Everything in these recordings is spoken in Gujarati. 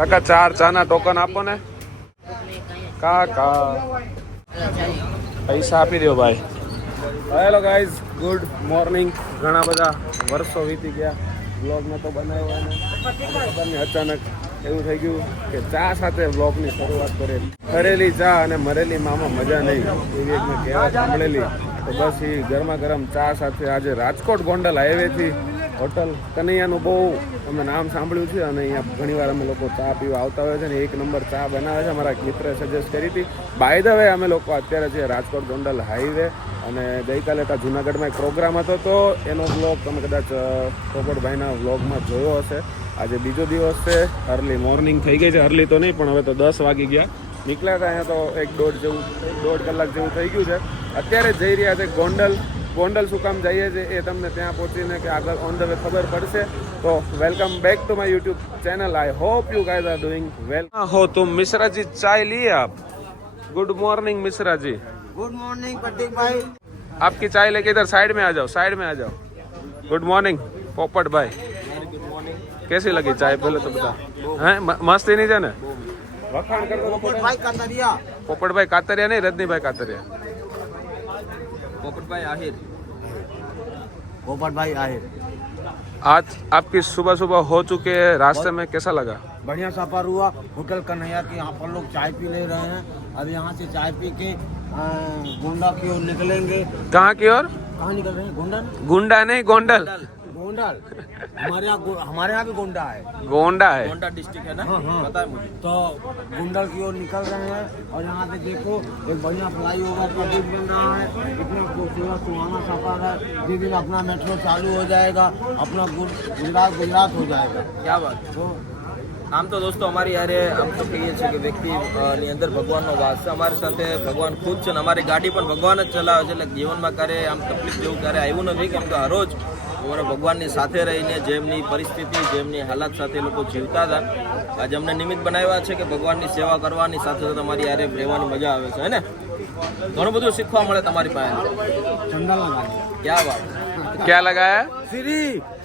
કાકા 4 ચાના ટોકન આપો ને. કાકા પૈસા આપી દો ભાઈ. Hello guys, good morning. ઘણા બધા વર્ષો વીતી ગયા, વ્લોગ નહોતો બનાવ્યો અને ખબર નહીં અચાનક એવું થઈ ગયું કે ચા સાથે વ્લોગની શરૂઆત કરે. ખરેલી ચા અને મરેલી મામાં મજા નહીં, એવી એક મેં કહેવત સાંભળેલી. તો બસ એ ગરમા ગરમ ચા સાથે આજે રાજકોટ ગોંડલ હાઈવેથી હોટલ કનૈયાનું બહુ અમે નામ સાંભળ્યું છે અને અહીંયા ઘણીવાર અમે લોકો ચા પીવા આવતા હોય છે ને 1 નંબર ચા બનાવે છે. અમારા એક મિત્રે સજેસ્ટ કરી હતી. બાય ધ વે અમે લોકો અત્યારે છે રાજકોટ ગોંડલ હાઈવે અને ગઈકાલે ત્યાં જુનાગઢમાં એક પ્રોગ્રામ હતો તો એનો વ્લોગ તમે કદાચ પોપટભાઈના વ્લોગમાં જોયો હશે. આજે બીજો દિવસ છે, અર્લી મોર્નિંગ થઈ ગઈ છે. અર્લી તો નહીં પણ હવે તો 10 વાગી ગયા. નીકળ્યા હતા અહીંયા તો 1.5 કલાક જેવું થઈ ગયું છે. અત્યારે જઈ રહ્યા છે ગોંડલ. ગોંડલ શું કામ જઈએ છે એ તમને ત્યાં પહોંચીને કે આગળ ઓન ધ વે ખબર પડશે. તો welcome back to my YouTube channel. I hope you guys are doing well. हो तुम मिश्रा जी चाय लिए आप? Good morning Mishra ji. Good morning Prateek भाई. आपकी चाय लेके इधर साइड में आ जाओ, साइड में आ जाओ. गुड मॉर्निंग पोपट भाई. Good morning. कैसी लगी चाय पहले तो बता. हैं मस्त ही नहीं है ना? वखाण कर दो पोपट भाई कातरिया. पोपट भाई कातरिया नहीं, रजनी भाई कातरिया. पोपट भाई आहिर. पोपट भाई आहिर. आज आपकी सुबह सुबह हो चुके हैं, रास्ते में कैसा लगा? बढ़िया सफर हुआ. होटल कन्हैया के यहाँ पर लोग चाय पी ले रहे हैं. अब यहाँ से चाय पी के गोंडा की ओर निकलेंगे. कहाँ की ओर? कहाँ निकल रहे हैं? गोंडल. गुंडा नहीं, गोंडल. गोंडल हमारे यहाँ भी गोंडा है. गोंडा है, गोंडा डिस्ट्रिक्ट है ना. हाँ. पता है मुझे. तो गोंडल की ओर निकल रहे हैं और यहाँ से देखो एक बढ़िया फ्लाईओवर प्रोजेक्ट बन रहा है. इतना खूबसूरत सुहाना सफर है. जिस दिन अपना मेट्रो चालू हो जाएगा अपना गुजरात हो जाएगा. क्या बात. तो આમ તો દોસ્તો અમારી યારે આમ તો કહીએ છીએ કે વ્યક્તિની અંદર ભગવાનનો વાસ છે. અમારી સાથે ભગવાન ખુદ છે ને અમારી ગાડી પણ ભગવાન જ ચલાવે છે. એટલે જીવનમાં ક્યારે આમ તકલીફ જેવું ક્યારે આવ્યું નથી. કેમ કે હરોજ અમારા ભગવાનની સાથે રહીને જેમની પરિસ્થિતિ જેમની હાલાત સાથે લોકો જીવતા હતા, આજે અમને નિમિત્ત બનાવ્યા છે કે ભગવાનની સેવા કરવાની સાથે સાથે અમારી યારે રહેવાની મજા આવે છે. હે ને ઘણું બધું શીખવા મળે તમારી પાસે. ક્યાં વાત. क्या लगाया? श्री.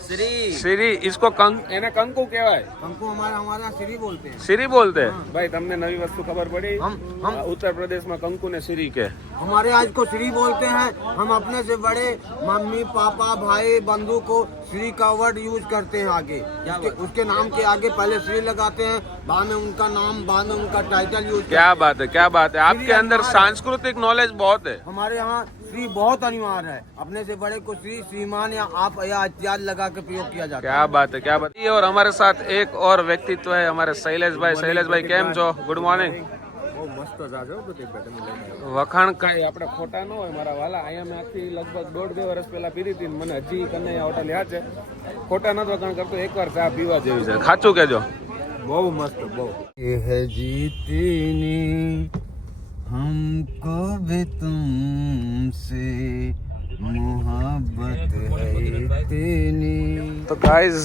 श्री. श्री. इसको એને કંકુ કહેવાય. કંકુ हमारा श्री बोलते हैं. श्री बोलते हैं. भाई તમને नई वस्तु खबर पड़ी? हम उत्तर प्रदेश में कंकु ने श्री के. हमारे आज को श्री बोलते हैं. हम अपने से बड़े मम्मी पापा भाई बंधु को श्री का वर्ड यूज करते हैं. आगे उसके नाम के आगे पहले श्री लगाते हैं, बाद में उनका नाम, बाद में उनका टाइटल यूज. क्या बात है, क्या बात है. आपके अंदर सांस्कृतिक नॉलेज बहुत है. हमारे यहाँ श्री बहुत अनिवार्य है. अपने से बड़े को श्री, श्रीमान या आप या इत्यादि लगा के प्रयोग किया जाता है. क्या बात है, क्या बात है. और हमारे साथ एक और व्यक्तित्व है हमारे शैलेश भाई. शैलेश भाई કેમ છો? Good morning. મસ્ત જાજો બધી વખાણ કાંઈ આપણે ખોટા ન હોય મારા વાલા. અહીંયા મેં આખી લગભગ 1.5-2 વર્ષ પહેલા પીધી હતી. મને હજી કનૈયા હોટલ યાદ છે. ખોટા નથી વખાણ કરતો, એકવાર ચા પીવા જેવી છે. સાચું કહેજો. બહુ મસ્ત. બહુ ये है जीतनी हमको भी तुमसे मोहब्बत है इतनी. તો ગાઈઝ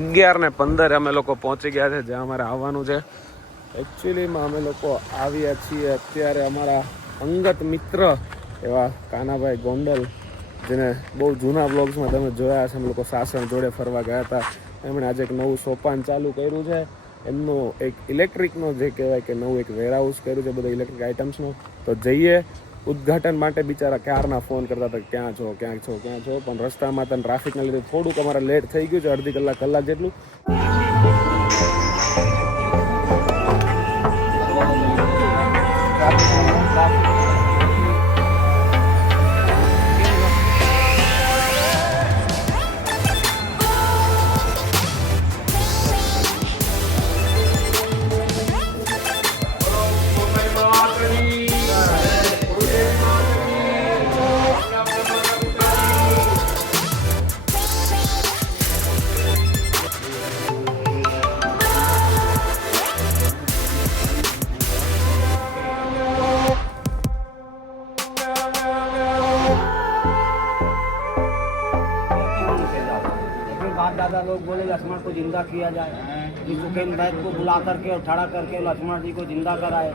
11:15 અમે લોકો પહોંચી ગયા છે જ્યાં અમારે આવવાનું છે. એકચ્યુઅલીમાં અમે લોકો આવ્યા છીએ અત્યારે અમારા અંગત મિત્ર એવા કાનાભાઈ ગોંડલ, જેને બહુ જૂના બ્લોગ્સમાં તમે જોયા હશે. અમે લોકો સાસણ જોડે ફરવા ગયા હતા. એમણે આજે એક નવું સોપાન ચાલુ કર્યું છે. એમનું એક ઇલેક્ટ્રિકનો જે કહેવાય કે નવું એક વેરહાઉસ કર્યું છે બધા ઇલેક્ટ્રિક આઇટમ્સનું. તો જઈએ ઉદ્ઘાટન માટે. બિચારા ક્યારના ફોન કરતા હતા ક્યાં છો ક્યાં છો ક્યાં છો, પણ રસ્તામાં તને ટ્રાફિકના લીધે થોડુંક અમારે લેટ થઈ ગયું છે, અડધી કલાક જેટલું. दादा लोग बोले लक्ष्मण को जिंदा किया जाए. सुखेन बैद को बुला करके और खड़ा करके लक्ष्मण जी को जिंदा कराए.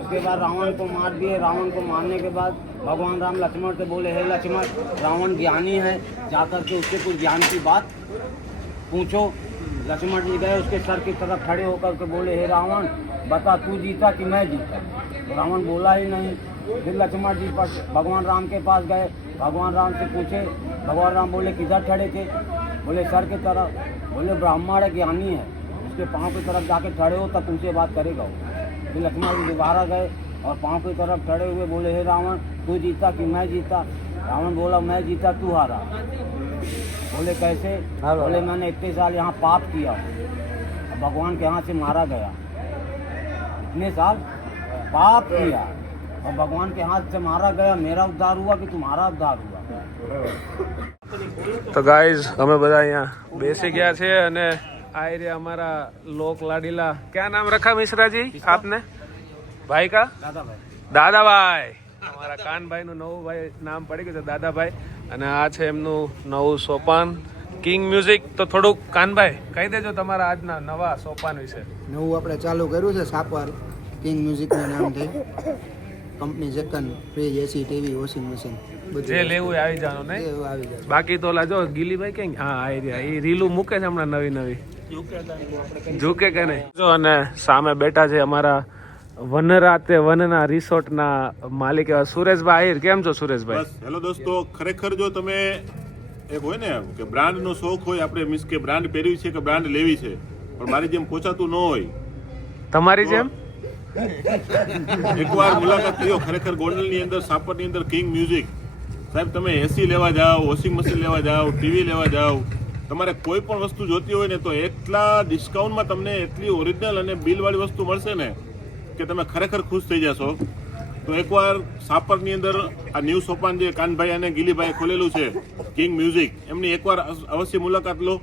उसके बाद रावण को मार दिए. रावण को मारने के बाद भगवान राम लक्ष्मण से बोले हे लक्ष्मण, रावण ज्ञानी है, जाकर के उससे कुछ ज्ञान की बात पूछो. लक्ष्मण जी गए उसके सर की तरफ खड़े होकर के बोले, हे रावण बता तू जीता कि मैं जीता। तो रावण बोला ही नहीं। फिर लक्ष्मण जी पर भगवान राम के पास गए, भगवान राम से पूछे, भगवान राम बोले किधर खड़े थे? बोले सर की तरफ। बोले ब्राह्मण है ज्ञानी है, उसके पाँव की तरफ जाके खड़े हो तब तुमसे बात करेगा वो। फिर लक्ष्मण जी दोबारा गए और पाँव की तरफ खड़े हुए बोले, हे रावण तू जीता कि मैं जीता? रावण बोला मैं जीता तू हारा। बोले कैसे? बोले मैंने इतने साल यहाँ पाप किया, भगवान के हाथ से मारा गया, इतने साल पाप किया और भगवान के हाथ से मारा गया, मेरा उद्धार हुआ कि तुम्हारा उद्धार हुआ? તો ગાઈઝ અમે બધા અહીંયા બેસી ગયા છે અને આ રહ્યા અમારા લોક લાડીલા, क्या नाम रखा मिश्रा जी आपने भाई का? दादा भाई। દાદાભાઈ, અમારા કાનભાઈ નું નવું ભાઈ નામ પડી ગયું છે દાદાભાઈ, અને આ છે એમનું નવું સોપાન કિંગ મ્યુઝિક. તો થોડુંક કાનભાઈ કહી દેજો તમારા આજના નવા સોપાન વિશે. નવું આપણે ચાલુ કર્યું છે સાપર કિંગ મ્યુઝિકના નામથી. કંપની સેકન્ડ ફ્રીજ, એસી, ટીવી, વોશિંગ મશીન જે લેવું એ આવી જવાનું નહીં. એવું આવી જાય. બાકી તો ઓલા જો ગીલીભાઈ કેમ, હા આવી રહ્યા, એ રીલું મૂકે છે હમણાં નવી નવી, ઝૂકે કે નહીં. જો અને સામે બેઠા છે અમારા વનરાતે વનના રિસોર્ટના માલિક એવા સુરેશભાઈ આહિર. કેમ છો સુરેશભાઈ? બસ હેલો દોસ્તો, ખરેખર જો તમે એક હોય ને કે બ્રાન્ડનો શોખ હોય, આપણે મીન્સ કે બ્રાન્ડ પહેરવી છે કે બ્રાન્ડ લેવી છે, પણ મારી જેમ પહોંચાતું ન હોય, તમારી જેમ એકવાર મુલાકાત લ્યો. ખરેખર ગોંડલની અંદર સાપરની અંદર કિંગ મ્યુઝિક સાહેબ, તમે એસી લેવા જાઓ, વોશિંગ મશીન લેવા જાઓ, ટીવી લેવા જાઓ, તમારે કોઈ પણ વસ્તુ જોતી હોય ને તો એટલા ડિસ્કાઉન્ટમાં તમને એટલી ઓરિજિનલ અને બિલવાળી વસ્તુ મળશે ને કે તમે ખરેખર ખુશ થઈ જશો. તો એકવાર સાપરની અંદર આ ન્યૂ સોપાન જે કાનભાઈ અને ગીલીભાઈ ખોલેલું છે કિંગ મ્યુઝિક, એમની એકવાર અવશ્ય મુલાકાત લો.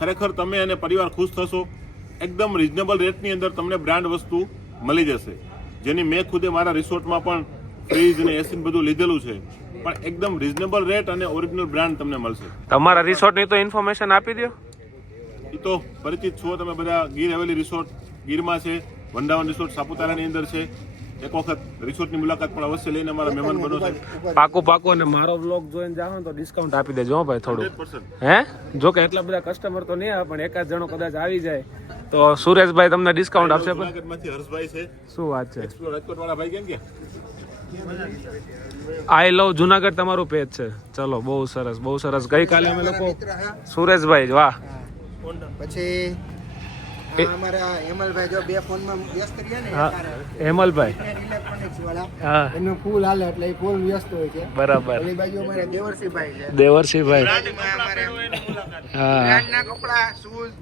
ખરેખર તમે અને પરિવાર ખુશ થશો. એકદમ રિઝનેબલ રેટની અંદર તમને બ્રાન્ડ વસ્તુ મળી જશે, જેની મેં ખુદે મારા રિસોર્ટમાં પણ ફ્રીજ અને એસી બધું લીધેલું છે, પણ એકદમ રિઝનેબલ રેટ અને ઓરિજિનલ બ્રાન્ડ તમને મળશે. તમારા રિસોર્ટની તો ઇન્ફોર્મેશન આપી દો. એ તો પરિચિત છો તમે બધા. ગીર હવેલી રિસોર્ટ ગીરમાં છે, વંદાવન રિસોર્ટ સાપુતારાની અંદર છે. એક વખત રિસોર્ટની મુલાકાત પણ અવશ્ય લઈને અમારા મહેમાન બનો છે. પાકું અને મારો બ્લોગ જોઈને જાઓ ને તો ડિસ્કાઉન્ટ આપી દેજો હો ભાઈ થોડું. 100%. હે જો કે એટલા બધા કસ્ટમર તો નહીં આવે, પણ એકાદ જણો કદાચ આવી જાય તો સુરેશભાઈ તમને ડિસ્કાઉન્ટ આપશે. પણ જુનાગઢમાંથી હર્ષભાઈ છે, શું વાત છે? એક્સપ્લોર રાજકોટ વાળા ભાઈ કેમ કે આઈ લવ જુનાગઢ તમારું પેજ છે. ચલો બહુ સરસ બહુ સરસ. ગઈકાલે અમે લોકો સુરેશભાઈ વાહ. પછી અમારા હેમલભાઈ જો બે ફોનમાં વ્યસ્ત રહ્યા ને હા હેમલભાઈ, ઇલેક્ટ્રોનિક્સ વાળા, હા એનું ફૂલ હાલે એટલે એ ફૂલ વ્યસ્ત હોય છે. બરાબર. ઓલી બાજુ અમારે દેવરસિંહભાઈ છે, દેવરસિંહભાઈ, એમાં અમારે હા બ્રાન્ડના કપડા, શૂઝ,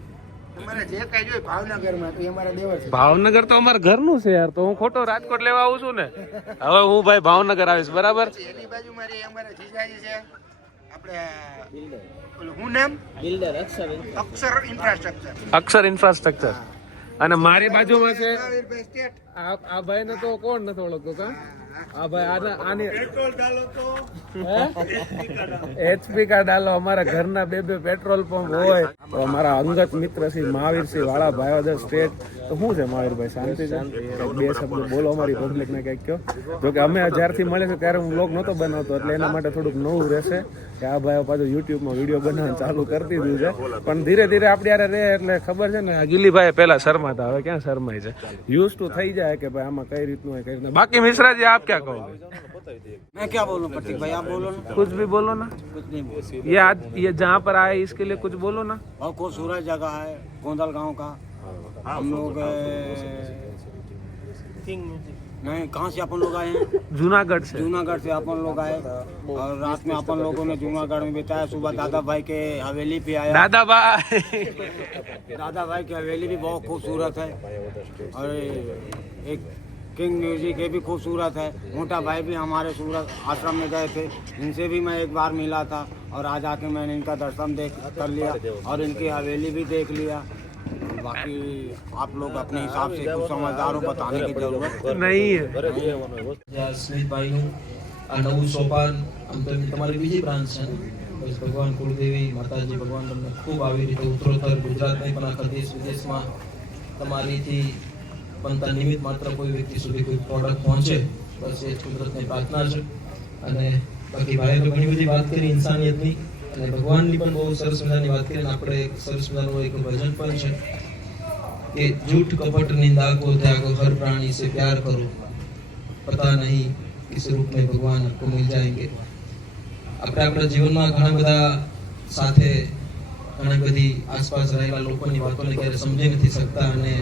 તમારે જે કાંઈ જોઈએ ભાવનગરમાં તો એ અમારા દેવરસિંહ. ભાવનગર તો અમારા ઘરનું છે યાર, તો હું ખોટો રાજકોટ લેવા આવું છું ને. હવે હું ભાઈ ભાવનગર આવીશ, બરાબર. એની બાજુ મારી અમારા જીજાજી છે, આપણે ઓલું હું નામ બિલ્ડર અક્ષર ઇન્ફ્રાસ્ટ્રક્ચર. અક્ષર ઇન્ફ્રાસ્ટ્રક્ચર. અને મારી બાજુમાં છે મહાવીરભાઈ સ્ટેટ. આ ભાઈ ને તો કોણ નથી ઓળખતો કા? આ ભાઈ આની એચપી કા ડાલો. અમારા ઘરના બે પેટ્રોલ પંપ હોય તો અમારા અંગત મિત્ર શ્રી મહાવીરસિંહ વાળા ભાઈઓદર સ્ટેટ. તો શું છે મહાવીરભાઈ, શાંતિ છે? બે શબ્દ બોલો અમારી પબ્લિક ને કંઈક કહો. જો કે અમે જ્યારથી મળે છે ત્યારે હું બ્લોગ નહોતો બનાવતો, એટલે એના માટે થોડુંક નવું રહેશે કે આ ભાઈઓ પાછું યુટ્યુબમાં વિડીયો બનાવવાનું ચાલુ કરી દીધું છે. પણ ધીરે ધીરે આપણી યારે રહે એટલે ખબર છે ને. ગિલીભાઈ પહેલા શરમાતા, હવે ક્યાં શરમાય છે? યુઝ ટુ થઈ જાય કે ભાઈ આમાં કઈ રીતનું હોય કઈ રીતનું. બાકી મિશ્રાજી આપ क्या कहोगे? मैं क्या बोलूं प्रतीक भाई, आप बोलो ना। कुछ भी बोलो ना. कुछ नहीं बोल। ये आज ये जहाँ पर आए इसके लिए कुछ बोलो ना. बहुत खूबसूरत जगह है गोंदल गांव का। हम लोग नहीं, कहाँ से अपन लोग आए हैं? जूनागढ़ से. जूनागढ़ से अपन लोग आए और रात में अपन लोगों ने जूनागढ़ में बिताया। सुबह दादा भाई के हवेली पे आया। दादा भाई दादा भाई की हवेली भी बहुत खूबसूरत है और एक किंग म्यूजिक ये भी खूबसूरत है। मोटा भाई भी हमारे सूरत आश्रम में गए थे, इनसे भी मैं एक बार मिला था और आज आके मैंने इनका दर्शन कर लिया और इनकी हवेली भी देख लिया। बाकी आप लोग अपने हिसाब से कुछ समझदार हो, बताने की जरूरत नहीं है. સ્મિતભાઈનું આ નવું સોપાન આમ તો તમારી બીજી બ્રાન્ચ છે ને? બસ ભગવાન કુળદેવી માતાજી ભગવાન તમને ખૂબ આવી રીતે ઉત્તરોત્તર ગુજરાતની પણ આખા દેશ વિદેશમાં તમારીથી બનતા નિમિત્ત માત્ર કોઈ વ્યક્તિ સુધી કોઈ પ્રોડક્ટ પહોંચે, બસ એ જ કુદરતની પ્રાર્થના છે. અને બાકી ભાઈએ તો ઘણી બધી વાત કરી ઇન્સાનિયતની, અને ભગવાનની પણ બહુ સરસ મજાની વાત કરીને આપણે એક સરસ મજાનું એક ભજન પણ છે કે झूठ कपट निंदा को त्यागो हर प्राणी से प्यार करो पता नहीं किस रूप में भगवान आपको मिल जाएंगे। આપણે આપણા જીવનમાં ઘણા બધા સાથે ઘણી બધી આસપાસ રહેલા લોકોની વાતોને ક્યારે સમજી નથી શકતા અને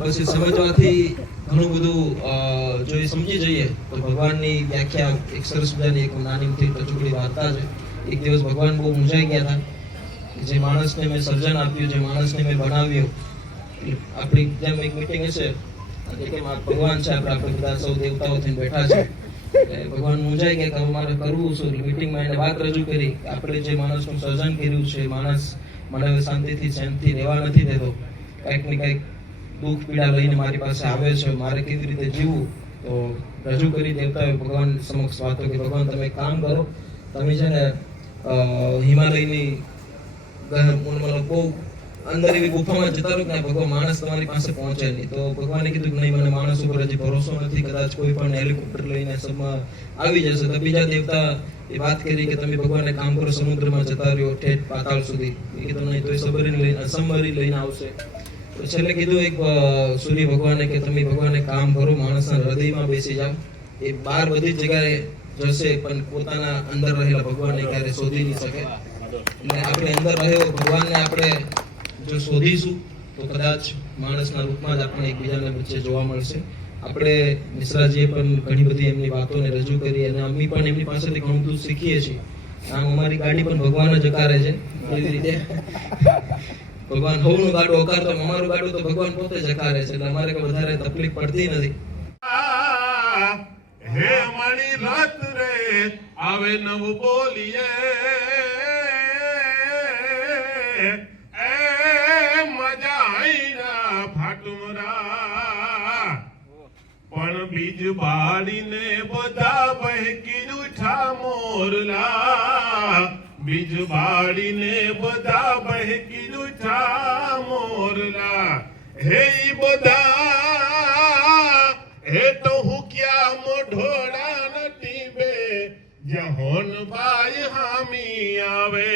પછી સમજવાથી ઘણું બધું જો એ સમજી જઈએ તો ભગવાનની વ્યાખ્યા એક સરસ મજાની એક નાની ટચુકડી વાર્તા છે। એક દિવસ ભગવાન બહુ મૂંઝાઈ ગયા હતા જે માણસને મેં સર્જન આપ્યું, જે માણસને મેં બનાવ્યો, આપણી જેમ એક મીટિંગ હશે કે ભગવાન છે, આપણે બધા સૌ દેવતાઓ થઈને બેઠા છે, ભગવાન મૂંઝાઈ ગયા કે મારે કરવું શું। મીટિંગમાં એને વાત રજૂ કરી કે આપણે જે માણસનું સર્જન કર્યું છે, માણસ મને શાંતિથી ચેનથી રહેવા નથી દેતો, કંઈક ને કંઈક દુઃખ પીડા લઈને મારી પાસે આવે છે, મારે કેવી રીતે જીવવું। તો રજૂ કરી દેવતાએ ભગવાન સમક્ષ વાતો કે ભગવાન તમે એક કામ કરો, તમે છે ને હિમાલયની બહુ અંદર એવી ગુફામાં જતા રહો કે ભગવાન માણસ તમારી પાસે પહોંચે નહીં। તો ભગવાને કીધું કે નહીં, મને માણસ ઉપર હજી ભરોસો નથી, કદાચ કોઈ પણ હેલિકોપ્ટર લઈને સબમાં આવી જશે। તો બીજા દેવતા એ વાત કરી કે તમે ભગવાનને કામ કરો, સમુદ્રમાં જતા રહ્યો ઠેઠ પાતાળ સુધી, એ કીધું નહીં તો એ સબમરીન લઈને આવશે। તો છેલ્લે કીધું એક સૂર્ય ભગવાને કે તમે ભગવાનને કામ કરો, માણસના હૃદયમાં બેસી જાઓ, એ બહાર બધી જગ્યાએ જશે પણ પોતાના અંદર રહેલા ભગવાનને ક્યારે શોધી નહીં શકે। એટલે આપણે અંદર રહ્યો ભગવાનને આપણે જો શોધીશું તો કદાચ માણસના રૂપમાં જ આપણે એકબીજાને વચ્ચે જોવા મળશે। આપણે મિશ્રાજીએ પણ ઘણી બધી એમની વાતોને રજૂ કરી અને અમે પણ એમની પાસેથી ઘણું બધું શીખીએ છીએ। આમ અમારી ગાડી પણ ભગવાન જ હકારે છે, એવી રીતે ભગવાન હવનું ગાડું હકારતો અમારું ગાડું તો ભગવાન પોતે જ હકારે છે, એટલે અમારે કોઈ વધારે તકલીફ પડતી નથી। હે મણી રાત રે આવે નવ બોલીએ એ મજા આઈના ફાટુમરા પણ બીજ બાળીને બધા બહેકી ઉઠા મોરલા, બીજ બાળીને બધા બહેકી ઉઠા મોરલા। હે ઈ બધા હે તો હું ક્યાં મોઢોડા નથી બે જ્યાં હોન બાઈ હામી આવે।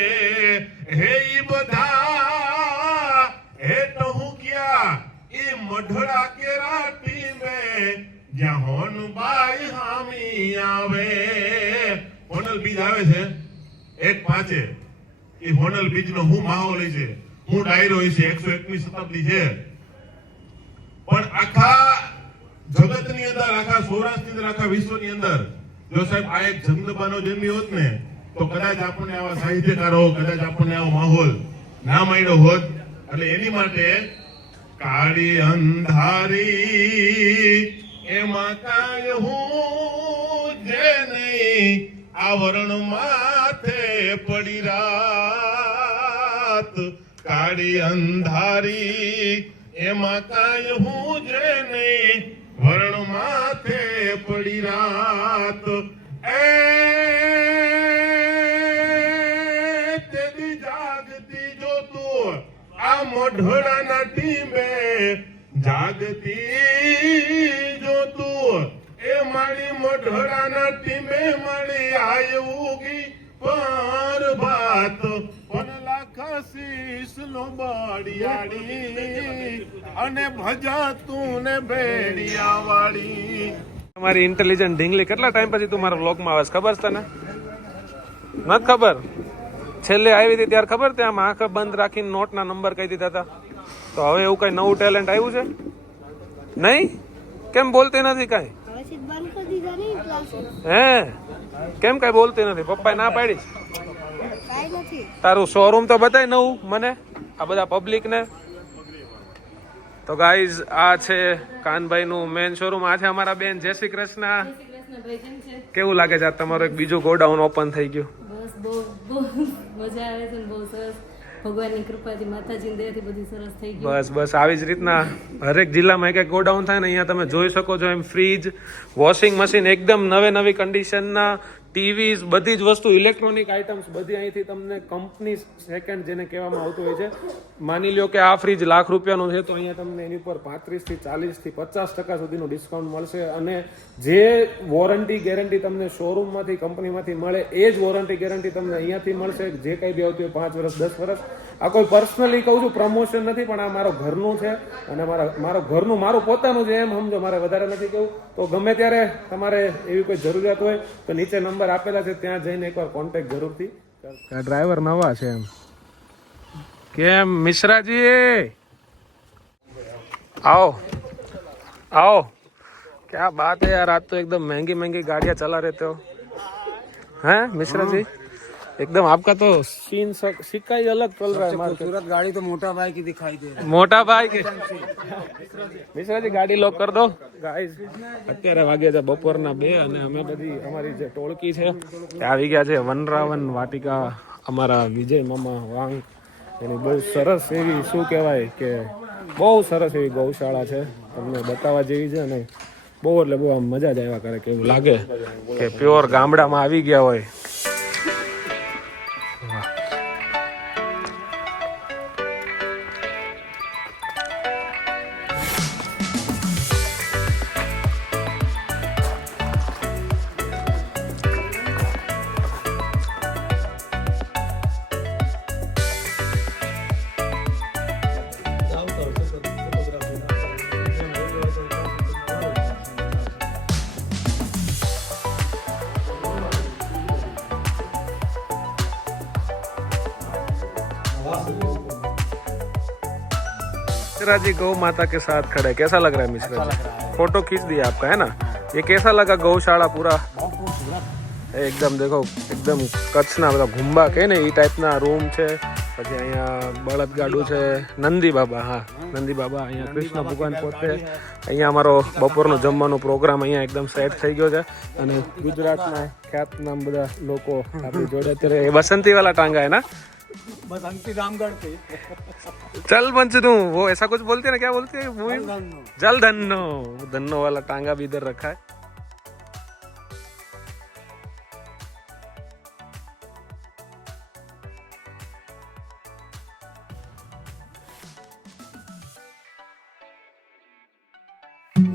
હે ઈ બધા હે તો હું ક્યાં એ મોઢોડા કેરા ટીમે જ્યાં હોન બાઈ હામી આવે। હોનલ બીજ આવે છે 1-5 એ હોનલ બીજ નો હું માહોલ છે, હું ડાયરો છે, 101મી શતાબ્દી છે, પણ આખા જગતની અંદર, આખા સૌરાષ્ટ્રની અંદર, આખા વિશ્વની અંદર જો સાહેબ આ એક જગદંબાનો જન્મી હોત ને તો કદાચ આપણને આવા સાહિત્યકારો, કદાચ આપણને આવો માહોલ ના મળ્યો હોત। એટલે એની માટે કાળી અંધારી એમાં કાંઈ હું જે નહીં આવરણ માથે પડી રાત, કાળી અંધારી એમાં કાંઈ હું જે નહીં વરણ માથે પડી રાત। એ તેદી જાગતી જોતું આ મોઢડાના ટીમે, જાગતી જોતું એ મારી મોઢડાના ટીમે મળી આયુગી પર ભાત પણ લાખા શીશ લો બાડિયાડી અને ભજા તું ને ભેડિયા વાળી। તમારી ઇન્ટેલિજન્ટ ઢીંગલી કેટલા ટાઈમ પછી તું મારા વ્લોગમાં આવે ખબર છે તને? નથી ખબર? છેલ્લે આવી હતી ત્યારે ખબર ત્યાં આંખ બંધ રાખીને નોટના નંબર કહી દીધા હતા। તો હવે એવું કઈ નવું ટેલેન્ટ આવ્યું છે? નહીં? કેમ બોલતી નથી કઈ? હે કેમ કઈ બોલતી નથી? પપ્પાએ ના પાડી? તારું શોરૂમ તો બતાય નવું મને, આ બધા પબ્લિક ને। તો ગાઈઝ આ છે કાનભાઈ નું મેન શોરૂમ, આ છે અમારા બેન જય શ્રી કૃષ્ણ। કેવું લાગે છે તમારું એક બીજું ગોડાઉન ઓપન થઈ ગયું? બસ બહુ મજા આવે છે, બહુ સરસ, ભગવાનની કૃપાથી, માતાજીની દયાથી બધું સરસ થઈ ગયું। બસ બસ આવી જ રીતના હરેક જિલ્લામાં એક એક ગોડાઉન થાય ને, અહીંયા તમે જોઈ શકો છો એમ ફ્રીજ, વોશિંગ મશીન એકદમ નવી કન્ડિશનના, ટીવી બધી જ વસ્તુ ઇલેક્ટ્રોનિક આઇટમ્સ બધી અહીંથી તમને કંપની સેકન્ડ જેને કહેવામાં આવતું હોય છે. માની લ્યો કે આ ફ્રીજ લાખ રૂપિયાનું છે તો અહીંયા તમને એની ઉપર 35 થી 40 થી 50% સુધીનું ડિસ્કાઉન્ટ મળશે. અને જે વોરંટી ગેરંટી તમને શોરૂમમાંથી કંપનીમાંથી મળે એ જ વોરંટી ગેરંટી તમને અહીંયાથી મળશે. જે કંઈ બી આવતી હોય 5 વર્ષ 10 વર્ષ. આ કોઈ પર્સનલી કહું છું, પ્રમોશન નથી, પણ આ મારો ઘરનું છે અને મારો ઘરનું મારું પોતાનું છે એમ સમજો, મારે વધારે નથી કહું. તો ગમે ત્યારે તમારે એવી કોઈ જરૂરિયાત હોય તો નીચે નંબર આપેલા છે, ત્યાં જઈને એકવાર કોન્ટેક્ટ જરૂરથી. ડ્રાઈવર નવા છે એમ. કેમ મિશ્રાજી, आओ आओ, क्या बात है यार, आज तो एकदम महंगी महंगी गाड़ियां चला रहते हो हैं मिश्रा जी. एकदम आपका तो सीन सिक्का ही अलग चल रहा है. खूबसूरत गाड़ी तो मोटा भाई की दिखाई दे रही है. મોટા ભાઈ કે મિશ્રાજી ગાડી લોક કરી દો. ગાઈઝ અત્યારે વાગ્યા છે બપોરના 2 અને અમે બધી અમારી જે ટોળકી છે તે આવી ગયા છે વનરાવન વાટિકા. અમારા વિજય મામા વાંગ એની બહુ સરસ એવી શું કહેવાય કે બહુ સરસ એવી ગૌશાળા છે, તમને બતાવવા જેવી છે. અને બહુ એટલે બહુ આમ મજા જ આવ્યા કરે કે એવું લાગે કે પ્યોર ગામડામાં આવી ગયા હોય. मिश्रा जी गौ माता के साथ खड़े, कैसा लग रहा है मिश्रा जी? फोटो खींच दिया आपका है ना. ये कैसा लगा गौशाला पूरा? एकदम देखो एकदम કચ્છના બધા ઘુંબા કહે ને એ ટાઈપના રૂમ છે. પછી અહીંયા બળદગાડું છે, નંદી બાબા. હા નંદી બાબા. અહીંયા કૃષ્ણ ભગવાન પોતે. અહીંયા અમારો બપોરનો જમવાનો પ્રોગ્રામ અહીંયા એકદમ સેટ થઈ ગયો છે. અને ગુજરાતના ખ્યાતનામ બધા લોકો આપણી જોડે અત્યારે बसंती वाला टांगा है ना, बसंती रामगढ़ पे. चल पंच तू वो ऐसा कुछ बोलते हैं ना, क्या बोलते हैं मूवी? जल धन्नो, धन्नो वाला टांगा भी इधर रखा है.